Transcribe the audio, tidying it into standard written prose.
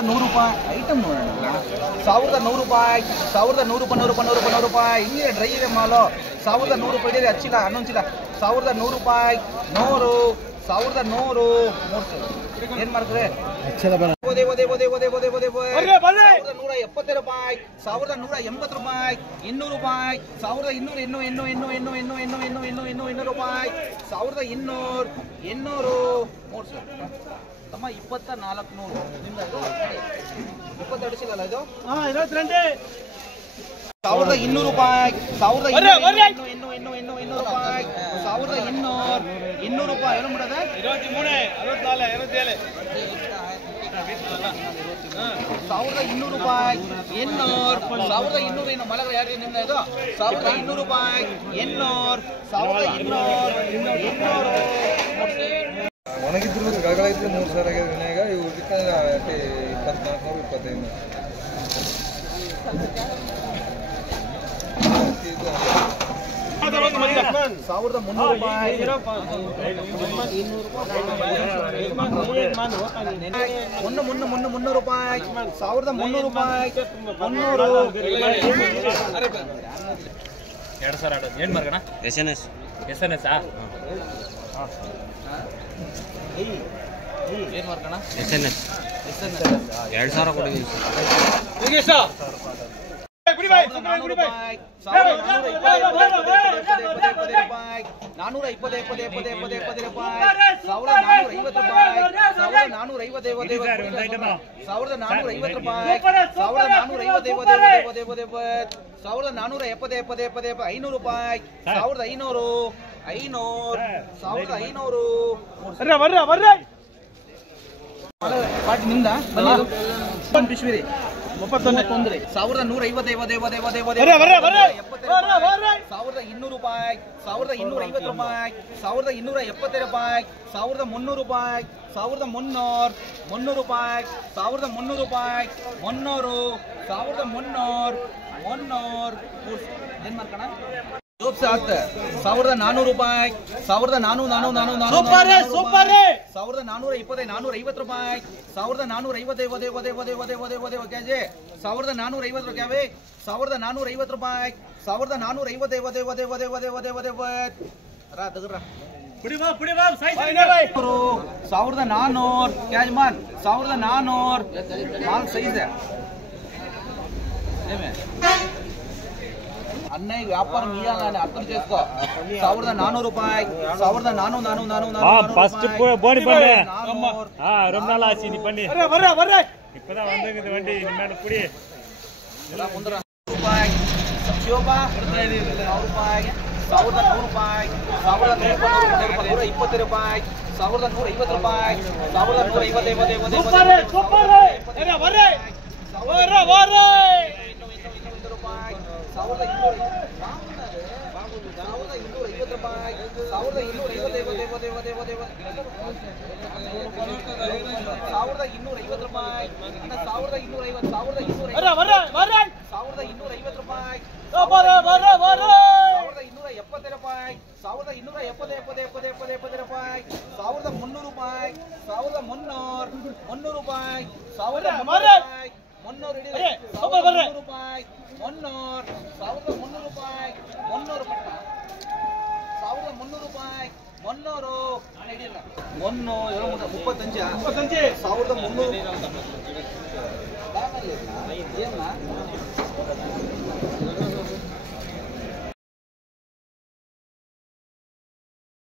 100 ರೂಪಾಯಿ ಐಟಮ್ ನೋಡೋಣ 1100 ರೂಪಾಯಿ 1100 100 ರೂಪಾಯಿ ಹಿಂಗೆ ಡ್ರೈ ಇದೆ ಮಾಲು 1100 ರೂಪಾಯಿ ಇದೆ ಹಚ್ಚಿಲ್ಲ ಹನ್ನೊಂದು ಚೀಲ 1100 ರೂಪಾಯಿ 100 1100 ಏನ್ ಮಾಡ್ತಾರೆ 1170 ರೂಪಾಯಿ 1180 ರೂಪಾಯಿ 200 ರೂಪಾಯಿ 1200 ರೂಪಾಯಿ 1200 ತಮ್ಮ 2400 22 ಚೀಲ ಅಲ್ಲ ಇದು 1200 ರೂಪಾಯಿ 1200 ರೂಪಾಯಿ 1200 ರೂಪಾಯಿ ಏನು ಮಾಡೋದು 1200 ರೂಪಾಯಿ 800 ಏನು ಮಲಗರ ಯಾರು ನಿಮ್ದು ಇದು 1200 ರೂಪಾಯಿ 800 ಒಣಗಿದ್ರು ಗಳಗಳಿದ್ರು 3000 ಆಗಿದೆ ವಿನಾಯಕ ಇವು 2400 25 1300 ರೂಪಾಯಿ 300 ರೂಪಾಯಿ 1300 ರೂಪಾಯಿ 2000 ಏನ್ ಮಾಡ್ಕಣ ಎಸ್ ಏನ್ ಮಾಡ್ಕಣ ಎಸ್ 2000 ಕೊಡಿ ಪಾಟಿ ನಿಮ್ದ ಬಿಶ್ವಿರಿ 11 1150 ರೂಪಾಯಿ 1250 ರೂಪಾಯಿ 1270 ರೂಪಾಯಿ 1300 ರೂಪಾಯಿ 1300 ರೂಪಾಯಿ 1300 ರೂಪಾಯಿ 300 ಏನ್ ಮಾಡ್ಕಣ 1400 ರೂಪಾಯಿ 1400 450 ರೂಪಾಯಿ 1450 ಕೆಜಿ 1450 ಕ್ಯಾವೆ 1450 ರೂಪಾಯಿ 1450 1400 ಕ್ಯಾಜ್ಮಾನ್ 1400 ಮಾಲ್ ಸೈಜ್ అన్నయ్య వ్యాపారం ఇవ్వాలని అర్థం చేసుకో 1400 రూపాయి 1400 ఫస్ట్ బోడి పండి రొమ్నాల ఆసిని పండి இப்பதான் வந்துக்குது வண்டி இனிமேல் புடி రూపాయి శివపా 100 రూపాయి 1100 రూపాయి 1120 రూపాయి 1150 రూపాయి 35